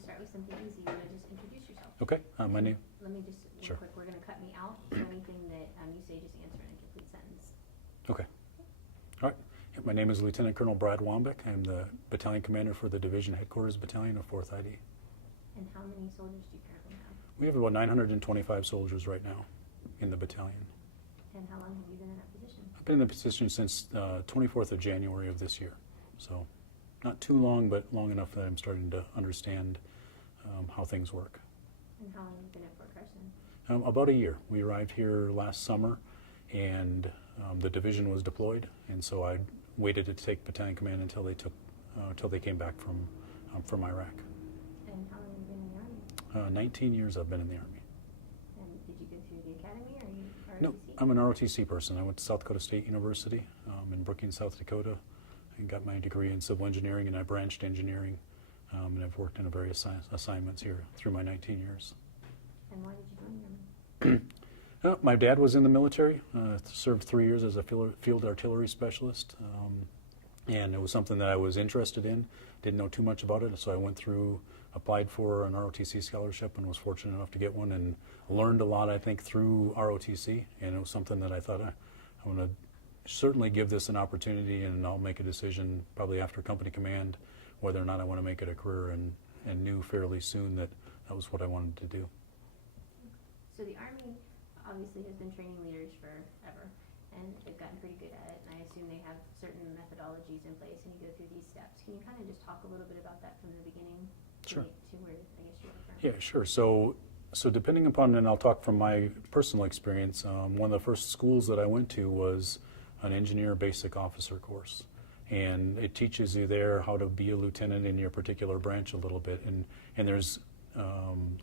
to start with something easy. You want to just introduce yourself? Okay, my name. Let me just, Sure. real quick, we're going to cut me out, so anything that you say, just answer in a complete sentence. Okay. All right. Yeah, my name is Lieutenant Colonel Brad Wambeck. I'm the battalion commander for the Division Headquarters Battalion of 4th ID. And how many soldiers do you currently have? We have about 925 soldiers right now in the battalion. And how long have you been in that position? I've been in the position since 24th of January of this year. So not too long, but long enough that I'm starting to understand how things work. And how long have you been at Fort Carson? About a year. We arrived here last summer, and the division was deployed, and so I waited to take battalion command until they came back from Iraq. And how long have you been in the Army? 19 years I've been in the Army. And did you go through the academy, or are you ROTC? No, I'm an ROTC person. I went to South Dakota State University in Brookings, South Dakota, and got my degree in civil engineering, and I branched engineering, and I've worked in various assignments here through my 19 years. And why did you join the Army? My dad was in the military, served 3 years as a field artillery specialist, and it was something that I was interested in. Didn't know too much about it, so I went through, applied for an ROTC scholarship, and was fortunate enough to get one, and learned a lot, I think, through ROTC, and it was something that I thought I want to certainly give this an opportunity, and I'll make a decision probably after company command whether or not I want to make it a career, and knew fairly soon that that was what I wanted to do. So the Army obviously has been training leaders forever, and they've gotten pretty good at it, and I assume they have certain methodologies in place, and you go through these steps. Can you kind of just talk a little bit about that from the beginning Sure. to where, I guess, you are from? Yeah, sure. So depending upon, and I'll talk from my personal experience, one of the first schools that I went to was an engineer basic officer course. And it teaches you there how to be a lieutenant in your particular branch a little bit. And there's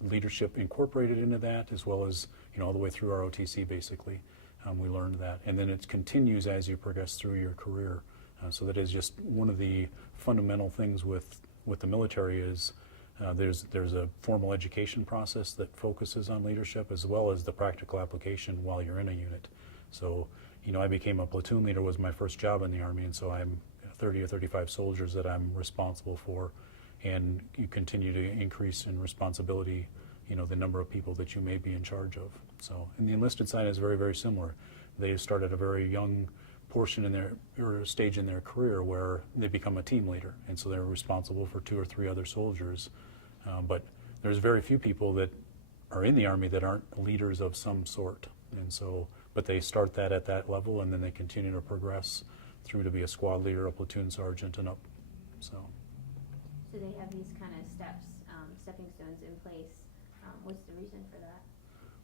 leadership incorporated into that, as well as, all the way through ROTC, basically. We learned that. And then it continues as you progress through your career. So that is just one of the fundamental things with the military is there's a formal education process that focuses on leadership, as well as the practical application while you're in a unit. So, I became a platoon leader, was my first job in the Army, and so I'm 30 or 35 soldiers that I'm responsible for, and you continue to increase in responsibility, the number of people that you may be in charge of. So, and the enlisted side is very, very similar. They start at a very young portion in their, or stage in their career where they become a team leader, and so they're responsible for 2 or 3 other soldiers. But there's very few people that are in the Army that aren't leaders of some sort, and so, but they start that at that level, and then they continue to progress through to be a squad leader, a platoon sergeant, and up. So they have these kind of steps, stepping stones in place. What's the reason for that?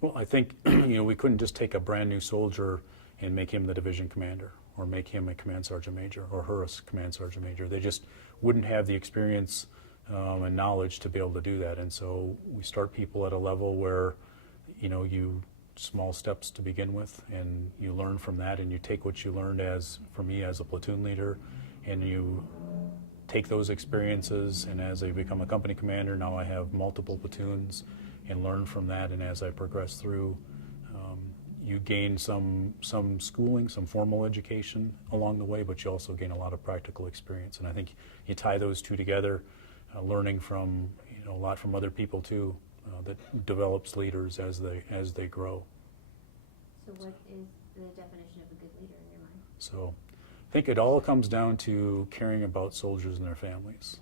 Well, I think we couldn't just take a brand new soldier and make him the division commander, or make him a command sergeant major, or her a command sergeant major. They just wouldn't have the experience and knowledge to be able to do that. And so we start people at a level where, you small steps to begin with, and you learn from that, and you take what you learned for me as a platoon leader, and you take those experiences, and as I become a company commander, now I have multiple platoons, and learn from that. And as I progress through, you gain some schooling, some formal education along the way, but you also gain a lot of practical experience. And I think you tie those two together, learning from a lot from other people too, that develops leaders as they grow. So what is the definition of a good leader in your mind? So I think it all comes down to caring about soldiers and their families,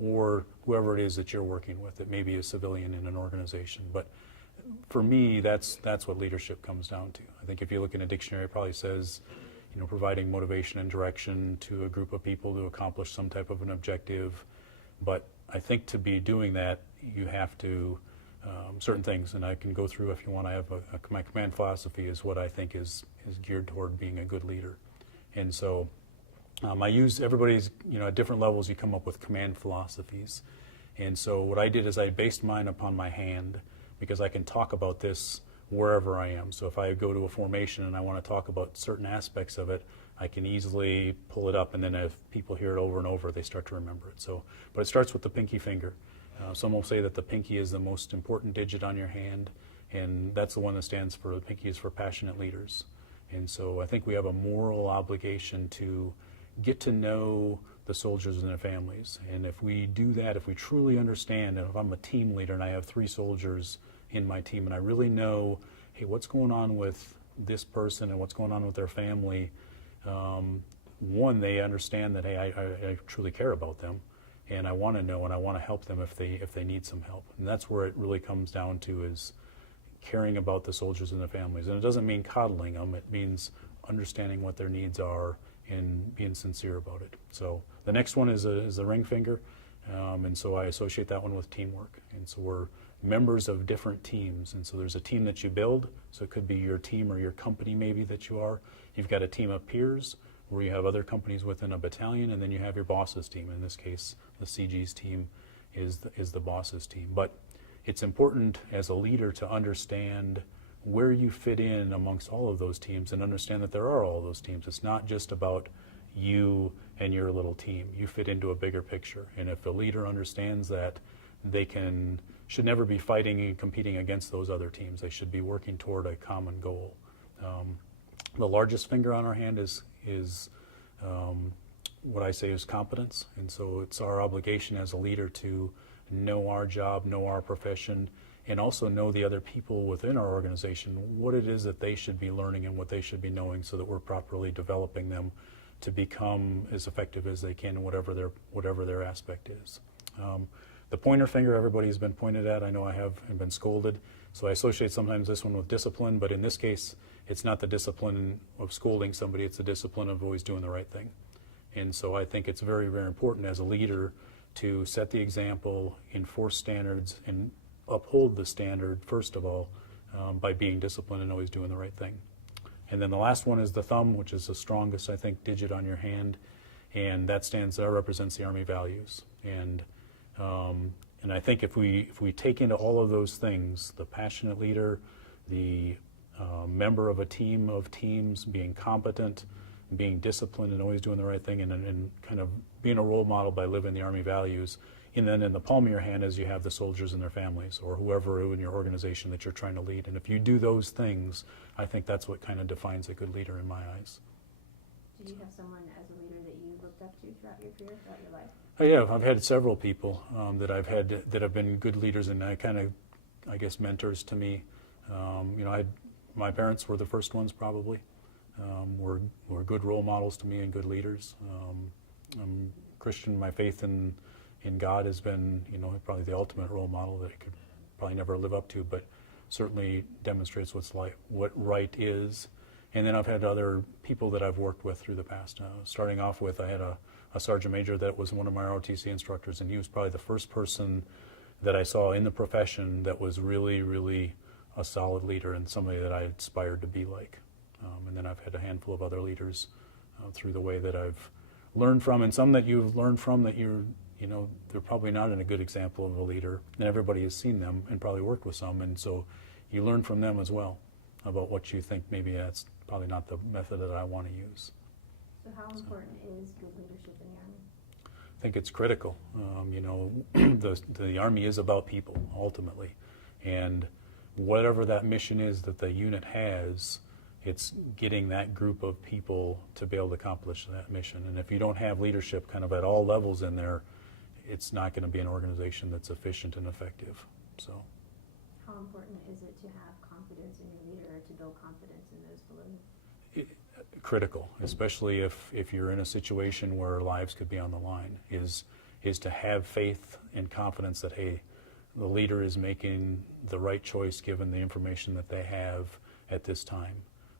or whoever it is that you're working with. It may be a civilian in an organization, but for me, that's what leadership comes down to. I think if you look in a dictionary, it probably says, providing motivation and direction to a group of people to accomplish some type of an objective. But I think to be doing that, you have to certain things, and I can go through if you want. I have my command philosophy is what I think is geared toward being a good leader. And so I use everybody's, at different levels you come up with command philosophies. And so what I did is I based mine upon my hand, because I can talk about this wherever I am. So if I go to a formation and I want to talk about certain aspects of it, I can easily pull it up, and then if people hear it over and over, they start to remember it. So, but it starts with the pinky finger. Some will say that the pinky is the most important digit on your hand, and that's the one that stands for, the pinky is for passionate leaders. And so I think we have a moral obligation to get to know the soldiers and their families. And if we do that, if we truly understand, and if I'm a team leader and I have 3 soldiers in my team and I really know, hey, what's going on with this person and what's going on with their family, one, they understand that, hey, I truly care about them, and I want to know and I want to help them if they need some help. And that's where it really comes down to, is caring about the soldiers and their families. And it doesn't mean coddling them, it means understanding what their needs are and being sincere about it. So the next one is the ring finger, and so I associate that one with teamwork. And so we're members of different teams, and so there's a team that you build, so it could be your team or your company maybe that you are. You've got a team of peers where you have other companies within a battalion, and then you have your boss's team. In this case, the CG's team is the boss's team. But it's important as a leader to understand where you fit in amongst all of those teams and understand that there are all those teams. It's not just about you and your little team. You fit into a bigger picture. And if a leader understands that, they should never be fighting and competing against those other teams. They should be working toward a common goal. The largest finger on our hand is what I say is competence. And so it's our obligation as a leader to know our job, know our profession, and also know the other people within our organization, what it is that they should be learning and what they should be knowing, so that we're properly developing them to become as effective as they can, whatever their aspect is. The pointer finger, everybody's been pointed at. I know I have and been scolded. So I associate sometimes this one with discipline, but in this case, it's not the discipline of scolding somebody, it's the discipline of always doing the right thing. And so I think it's very, very important as a leader to set the example, enforce standards, and uphold the standard, first of all, by being disciplined and always doing the right thing. And then the last one is the thumb, which is the strongest, I think, digit on your hand. And that represents the Army values. And I think if we take into all of those things, the passionate leader, the member of a team of teams, being competent, being disciplined and always doing the right thing, and kind of being a role model by living the Army values. And then in the palm of your hand is you have the soldiers and their families, or whoever in your organization that you're trying to lead. And if you do those things, I think that's what kind of defines a good leader in my eyes. Did you have someone as a leader that you looked up to throughout your career, throughout your life? Oh, yeah, I've had several people that I've had that have been good leaders, and I guess, mentors to me. My parents were the first ones, probably. Were good role models to me and good leaders. I'm Christian. My faith in God has been, probably the ultimate role model that I could probably never live up to, but certainly demonstrates what right is. And then I've had other people that I've worked with through the past. Starting off with, I had a sergeant major that was one of my ROTC instructors, and he was probably the first person that I saw in the profession that was really, really a solid leader and somebody that I aspired to be like. And then I've had a handful of other leaders through the way that I've learned from, and some that you've learned from that they're probably not a good example of a leader, and everybody has seen them and probably worked with some, and so you learn from them as well about what you think maybe that's probably not the method that I want to use. So how important is good leadership in the Army? I think it's critical. The Army is about people, ultimately, and whatever that mission is that the unit has, it's getting that group of people to be able to accomplish that mission. And if you don't have leadership kind of at all levels in there, it's not going to be an organization that's efficient and effective. So, how important is it to have confidence in your leader, or to build confidence in those below you? Critical, especially if you're in a situation where lives could be on the line, is to have faith and confidence that, hey, the leader is making the right choice given the information that they have at this time.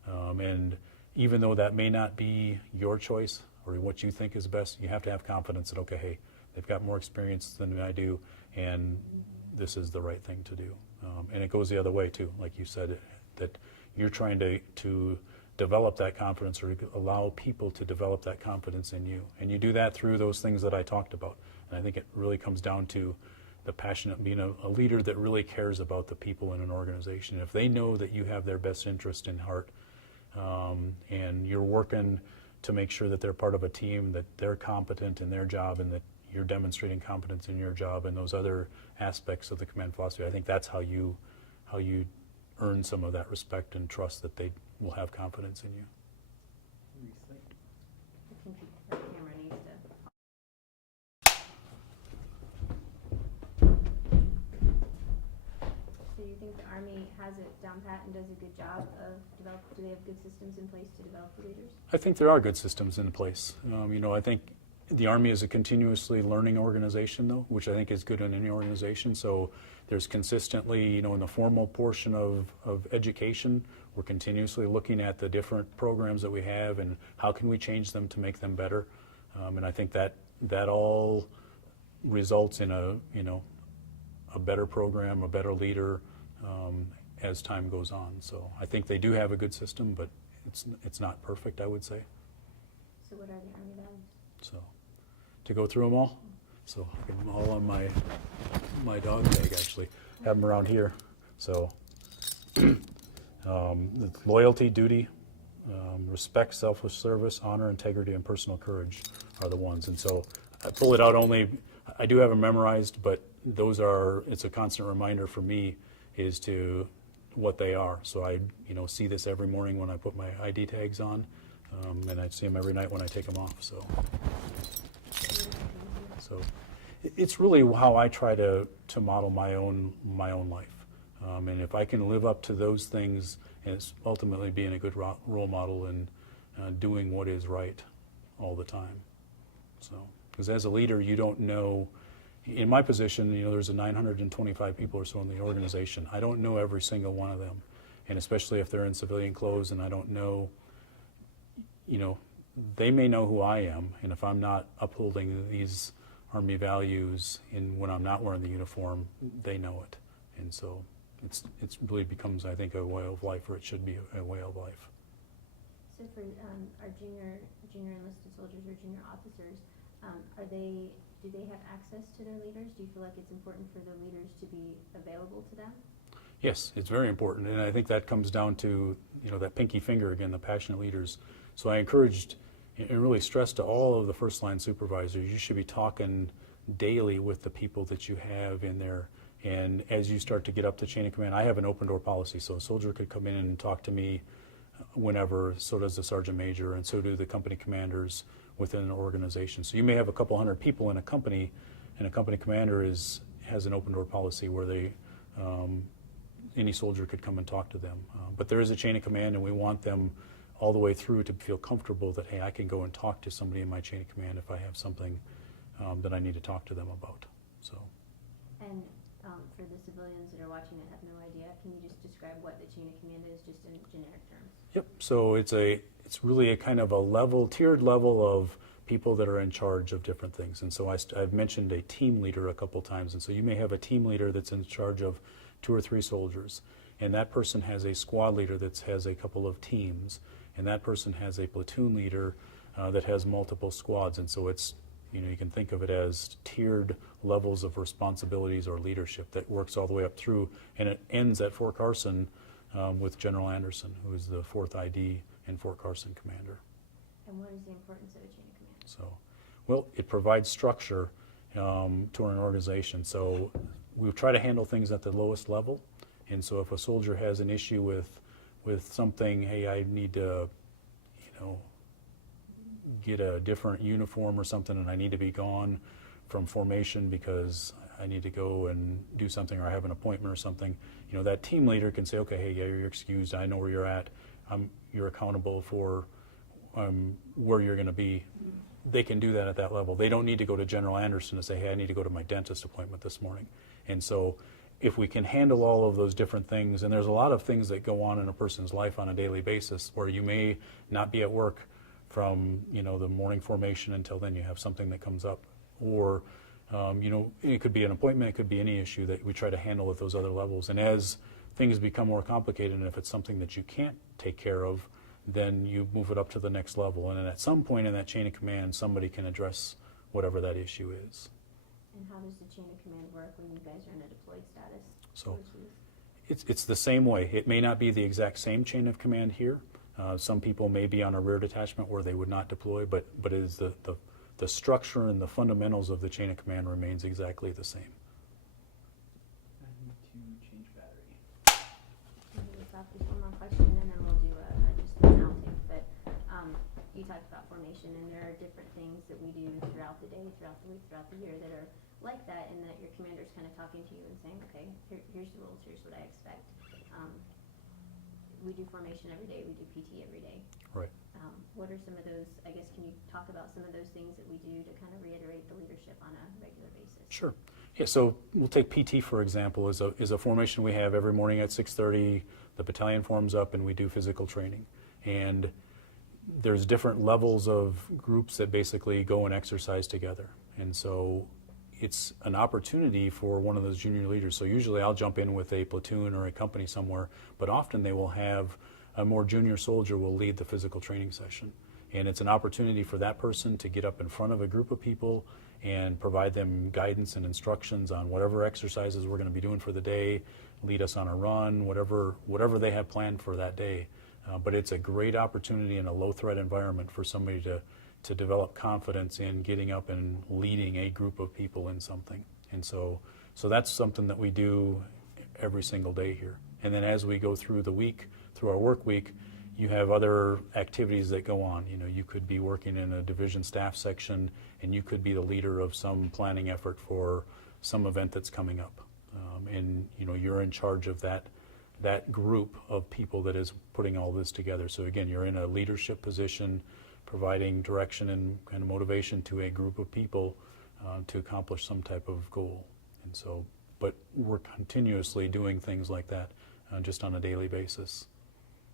And even though that may not be your choice or what you think is best, you have to have confidence that, okay, hey, they've got more experience than I do, and this is the right thing to do. And it goes the other way too, like you said, that you're trying to develop that confidence, or allow people to develop that confidence in you. And you do that through those things that I talked about. And I think it really comes down to the passionate, being a leader that really cares about the people in an organization. If they know that you have their best interest in heart, and you're working to make sure that they're part of a team, that they're competent in their job, and that you're demonstrating competence in your job and those other aspects of the command philosophy, I think that's how you earn some of that respect and trust that they will have confidence in you. I can keep right here. has it down pat and does a good job of do they have good systems in place to develop the leaders? I think there are good systems in place. I think the Army is a continuously learning organization, though, which I think is good in any organization. So there's consistently, in the formal portion of education, we're continuously looking at the different programs that we have and how can we change them to make them better. And I think that all results in a better program, a better leader as time goes on. So I think they do have a good system, but it's not perfect, I would say. So what are the Army values? So to go through them all, so I have them all on my dog tag, actually. Have them around here. So loyalty, duty, respect, selfless service, honor, integrity, and personal courage are the ones. And so I pull it out I do have them memorized, but it's a constant reminder for me as to what they are. So I, see this every morning when I put my ID tags on, and I see them every night when I take them off. So it's really how I try to model my own life. And if I can live up to those things, and it's ultimately being a good role model and doing what is right all the time. So, because as a leader, you don't know. In my position, there's 925 people or so in the organization. I don't know every single one of them, and especially if they're in civilian clothes, and I don't know. They may know who I am, and if I'm not upholding these Army values, when I'm not wearing the uniform, they know it, and so it really becomes, I think, a way of life, or it should be a way of life. So for our junior enlisted soldiers or junior officers, do they have access to their leaders? Do you feel like it's important for the leaders to be available to them? Yes, it's very important, and I think that comes down to that pinky finger again, the passionate leaders. So I encouraged and really stressed to all of the first line supervisors, you should be talking daily with the people that you have in there. And as you start to get up the chain of command, I have an open door policy, so a soldier could come in and talk to me whenever, so does the sergeant major, and so do the company commanders within an organization. So you may have a couple hundred people in a company, and a company commander has an open door policy where any soldier could come and talk to them. But there is a chain of command, and we want them all the way through to feel comfortable that, hey, I can go and talk to somebody in my chain of command if I have something that I need to talk to them about. So. And for the civilians that are watching that have no idea, can you just describe what the chain of command is, just in generic terms? Yep. So it's really a kind of a tiered level of people that are in charge of different things. And so I've mentioned a team leader a couple times. And so you may have a team leader that's in charge of 2 or 3 soldiers, and that person has a squad leader that has a couple of teams, and that person has a platoon leader that has multiple squads. And so it's, you can think of it as tiered levels of responsibilities or leadership that works all the way up through, and it ends at Fort Carson with General Anderson, who is the 4th ID and Fort Carson commander. And what is the importance of a chain of command? So, well, it provides structure to an organization. So we try to handle things at the lowest level, and so if a soldier has an issue with something, hey, I need to, get a different uniform or something, and I need to be gone from formation because I need to go and do something, or I have an appointment or something, that team leader can say, okay, hey, yeah, you're excused. I know where you're at. You're accountable for where you're going to be. They can do that at that level. They don't need to go to General Anderson and say, hey, I need to go to my dentist appointment this morning. And so if we can handle all of those different things, and there's a lot of things that go on in a person's life on a daily basis where you may not be at work from the morning formation until then you have something that comes up, or it could be an appointment, it could be any issue that we try to handle at those other levels. And as things become more complicated, and if it's something that you can't take care of, then you move it up to the next level, and then at some point in that chain of command somebody can address whatever that issue is. And how does the chain of command work when you guys are in a deployed status? So it's the same way. It may not be the exact same chain of command here. Some people may be on a rear detachment where they would not deploy, but it is the structure and the fundamentals of the chain of command remains exactly the same. I need to change battery. We'll stop this one more question, and then we'll do just an outtake. But you talked about formation, and there are different things that we do throughout the day, throughout the week, throughout the year that are like that, and that your commander's kind of talking to you and saying, okay, here's the rules, here's what I expect. we do formation every day, we do PT every day. Right. What are some of those, I guess, can you talk about some of those things that we do to kind of reiterate the leadership on a regular basis? Sure. Yeah, so we'll take PT, for example, is a formation we have every morning at 6:30. The battalion forms up and we do physical training. And there's different levels of groups that basically go and exercise together. And so it's an opportunity for one of those junior leaders. So usually I'll jump in with a platoon or a company somewhere, but often they will have a more junior soldier will lead the physical training session. And it's an opportunity for that person to get up in front of a group of people and provide them guidance and instructions on whatever exercises we're going to be doing for the day, lead us on a run, whatever they have planned for that day. But it's a great opportunity in a low-threat environment for somebody to develop confidence in getting up and leading a group of people in something. And so that's something that we do every single day here. And then as we go through the week, through our work week, you have other activities that go on. You know, you could be working in a division staff section, and you could be the leader of some planning effort for some event that's coming up. And you know, you're in charge of that group of people that is putting all this together. So again, you're in a leadership position, providing direction and kind of motivation to a group of people to accomplish some type of goal. And so, but we're continuously doing things like that just on a daily basis.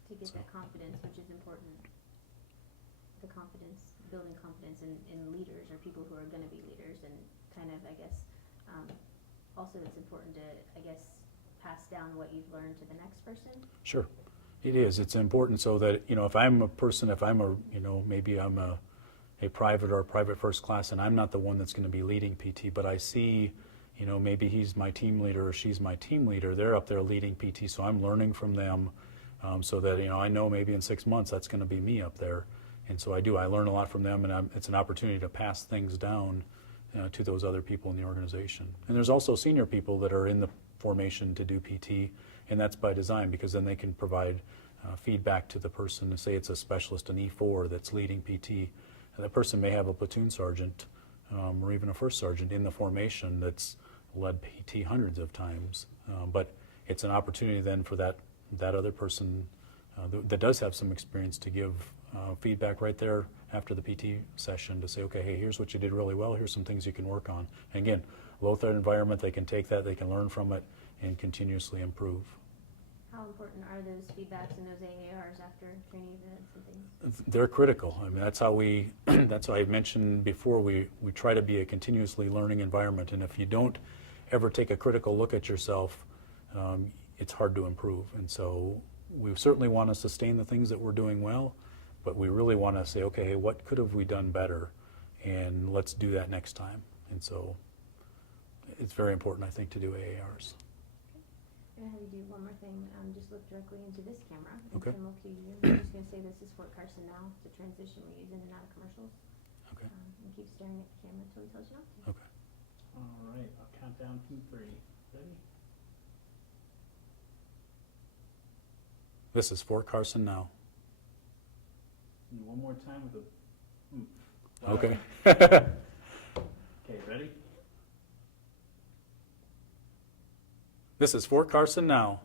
To get that confidence, which is important. The confidence, building confidence in leaders or people who are going to be leaders, and kind of, I guess, also it's important to, I guess, pass down what you've learned to the next person. Sure, it is. It's important so that, you know, if I'm a person, if I'm a, you know, maybe I'm a private or a private first class, and I'm not the one that's going to be leading PT, but I see, you know, maybe he's my team leader or she's my team leader, they're up there leading PT, so I'm learning from them, so that, you know, I know maybe in 6 months that's going to be me up there. And so I learn a lot from them, and it's an opportunity to pass things down to those other people in the organization. And there's also senior people that are in the formation to do PT, and that's by design, because then they can provide feedback to the person. Say it's a specialist, an E4 that's leading PT, and that person may have a platoon sergeant or even a first sergeant in the formation that's led PT hundreds of times. But it's an opportunity then for that other person that does have some experience to give feedback right there after the PT session to say, okay, hey, here's what you did really well, here's some things you can work on. And again, low threat environment, they can take that, they can learn from it, and continuously improve. How important are those feedbacks and those AARs after training events and things? They're critical. I mean, that's how that's how I mentioned before, we try to be a continuously learning environment, and if you don't ever take a critical look at yourself, it's hard to improve. And so we certainly want to sustain the things that we're doing well, but we really want to say, okay, hey, what could have we done better? And let's do that next time. And so it's very important, I think, to do AARs. I'm going to have you do one more thing. Just look directly into this camera. And Okay. Tim will cue you. I'm just going to say this is Fort Carson now. It's a transition we use in and out of commercials. Okay. And keep staring at the camera until he tells you not to. Okay. All right, I'll count down from 3. Ready? This is Fort Carson now. And one more time with a oomph. Okay. Okay, ready? This is Fort Carson now.